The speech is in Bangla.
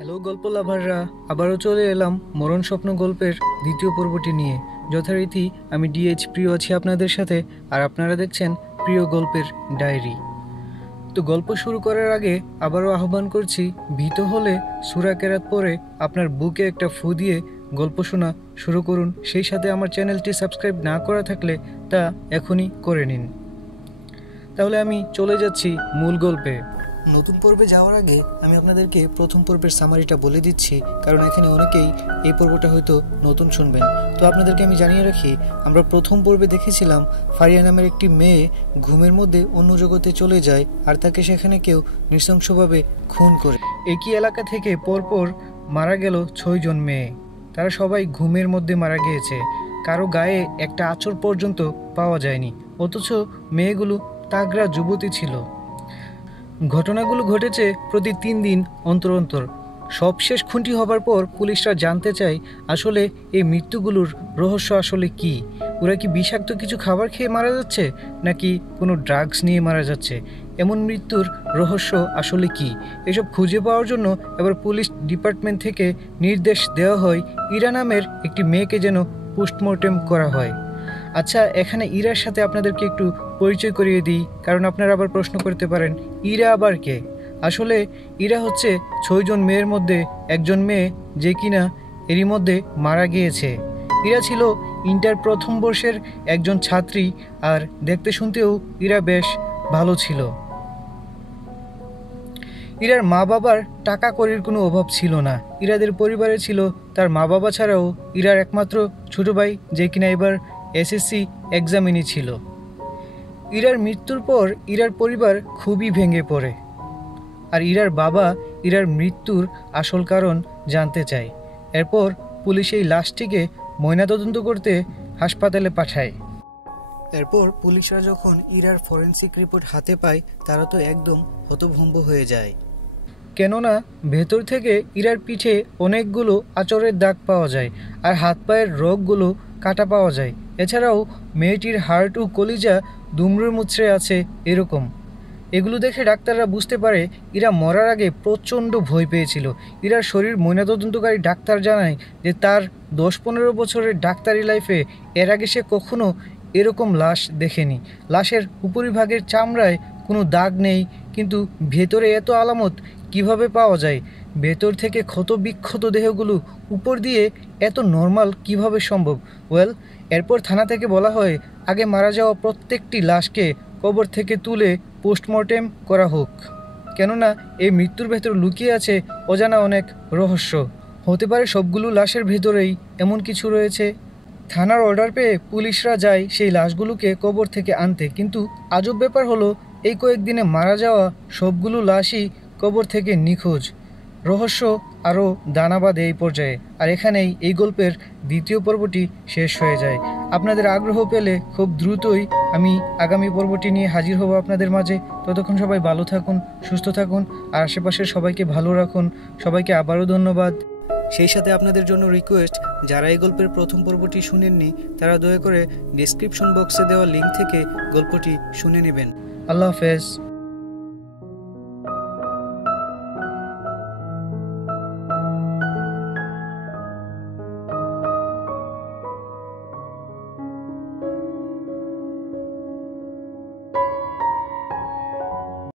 হ্যালো গল্প লাভাররা, আবারও চলে এলাম মরণ স্বপ্ন গল্পের দ্বিতীয় পর্বটি নিয়ে। যথারীতি আমি ডিএইচ প্রিয় আছি আপনাদের সাথে, আর আপনারা দেখছেন প্রিয় গল্পের ডায়েরি। তো গল্প শুরু করার আগে আবারও আহ্বান করছি, ভীত হলে সূরা কেরাত পড়ে আপনার বুকে একটা ফু দিয়ে গল্প শোনা শুরু করুন। সেই সাথে আমার চ্যানেলটি সাবস্ক্রাইব না করা থাকলে তা এখনই করে নিন। তাহলে আমি চলে যাচ্ছি মূল গল্পে। নতুন পর্বে যাওয়ার আগে আমি আপনাদেরকে প্রথম পর্বের সামারিটা বলে দিচ্ছি, কারণ এখানে অনেকেই এই পর্বটা হয়তো নতুন শুনবেন। তো আপনাদেরকে আমি জানিয়ে রাখি, আমরা প্রথম পর্বে দেখেছিলাম ফারিয়া নামের একটি মেয়ে ঘুমের মধ্যে অন্য জগতে চলে যায়, আর তাকে সেখানে কেউ নৃশংসভাবে খুন করে। একই এলাকা থেকে পরপর মারা গেল 6 জন মেয়ে। তারা সবাই ঘুমের মধ্যে মারা গিয়েছে, কারো গায়ে একটা আঁচড় পর্যন্ত পাওয়া যায়নি, অথচ মেয়েগুলো তাগড়া যুবতী ছিল। ঘটনাগুলো ঘটেছে প্রতি 3 দিন অন্তর অন্তর। সবশেষ খুনটি হবার পর পুলিশরা জানতে চায় আসলে এই মৃত্যুগুলোর রহস্য আসলে কি। ওরা কি বিষাক্ত কিছু খাবার খেয়ে মারা যাচ্ছে, নাকি কোনো ড্রাগস নিয়ে মারা যাচ্ছে? এমন মৃত্যুর রহস্য আসলে কি, এসব খুঁজে পাওয়ার জন্য এবার পুলিশ ডিপার্টমেন্ট থেকে নির্দেশ দেওয়া হয় ইরা নামের একটি মেয়েকে যেন পোস্টমর্টেম করা হয়। আচ্ছা, এখানে ইরার সাথে আপনাদেরকে একটু পরিচয় করিয়ে দিই, কারণ আপনারা আবার প্রশ্ন করতে পারেন ইরা আবার কে। আসলে ইরা হচ্ছে 6 জন মেয়ের মধ্যে একজন মেয়ে, যে কিনা এরই মধ্যে মারা গিয়েছে। ইরা ছিল ইন্টার প্রথম বর্ষের একজন ছাত্রী, আর দেখতে শুনতেও ইরা বেশ ভালো ছিল। ইরার মা বাবার টাকা কড়ির কোনো অভাব ছিল না। ইরাদের পরিবারে ছিল তার মা বাবা ছাড়াও ইরার একমাত্র ছোট ভাই, যে কিনা এবার এসএসসি এক্সামিনি ছিল। ইরার মৃত্যুর পর ইরার পরিবার খুবই ভেঙে পড়ে, আর ইরার বাবা ইরার মৃত্যুর আসল কারণ জানতে চায়। এরপর পুলিশ এই লাশটিকে ময়নাতদন্ত করতে হাসপাতালে পাঠায়। এরপর পুলিশরা যখন ইরার ফরেনসিক রিপোর্ট হাতে পায়, তারা তো একদম হতভম্ব হয়ে যায়, কেননা ভেতর থেকে ইরার পিঠে অনেকগুলো আঁচড়ের দাগ পাওয়া যায়, আর হাত পায়ের রগগুলো কাটা পাওয়া যায়। এছাড়াও মেয়েটির হার্ট ও কলিজা দুমড়ে মুচড়ে আছে এরকম। এগুলো দেখে ডাক্তাররা বুঝতে পারে ইরা মরার আগে প্রচণ্ড ভয় পেয়েছিল। ইরার শরীর ময়নাতদন্তকারী ডাক্তার জানায় যে তার 10-15 বছরের ডাক্তারি লাইফে এর আগে সে কখনো এরকম লাশ দেখেনি। লাশের উপরিভাগের চামড়ায় কোনো দাগ নেই, কিন্তু ভেতরে এত আলামত কিভাবে পাওয়া যায়? ভেতর থেকে ক্ষত বিক্ষত দেহগুলো উপর দিয়ে এত নর্মাল কিভাবে সম্ভব? এরপর থানা থেকে বলা হয় আগে মারা যাওয়া প্রত্যেকটি লাশকে কবর থেকে তুলে পোস্টমর্টেম করা হোক, কেননা এই মৃত্যুর ভেতর লুকিয়ে আছে অজানা অনেক রহস্য। হতে পারে সবগুলো লাশের ভেতরেই এমন কিছু রয়েছে। থানার অর্ডার পেয়ে পুলিশরা যায় সেই লাশগুলোকে কবর থেকে আনতে, কিন্তু আজব ব্যাপার হলো এই কয়েকদিনে মারা যাওয়া সবগুলো লাশই কবর থেকে নিখোঁজ। রহস্য আরও দানা বাঁধে এই পর্যায়ে, আর এখানেই এই গল্পের দ্বিতীয় পর্বটি শেষ হয়ে যায়। আপনাদের আগ্রহ পেলে খুব দ্রুতই আমি আগামী পর্বটি নিয়ে হাজির হব আপনাদের মাঝে। ততক্ষণ সবাই ভালো থাকুন, সুস্থ থাকুন, আর আশেপাশের সবাইকে ভালো রাখুন। সবাইকে আবারও ধন্যবাদ। সেই সাথে আপনাদের জন্য রিকোয়েস্ট, যারা এই গল্পের প্রথম পর্বটি শুনেননি তারা দয়া করে ডেসক্রিপশন বক্সে দেওয়া লিঙ্ক থেকে গল্পটি শুনে নেবেন। আল্লাহ হাফেজ।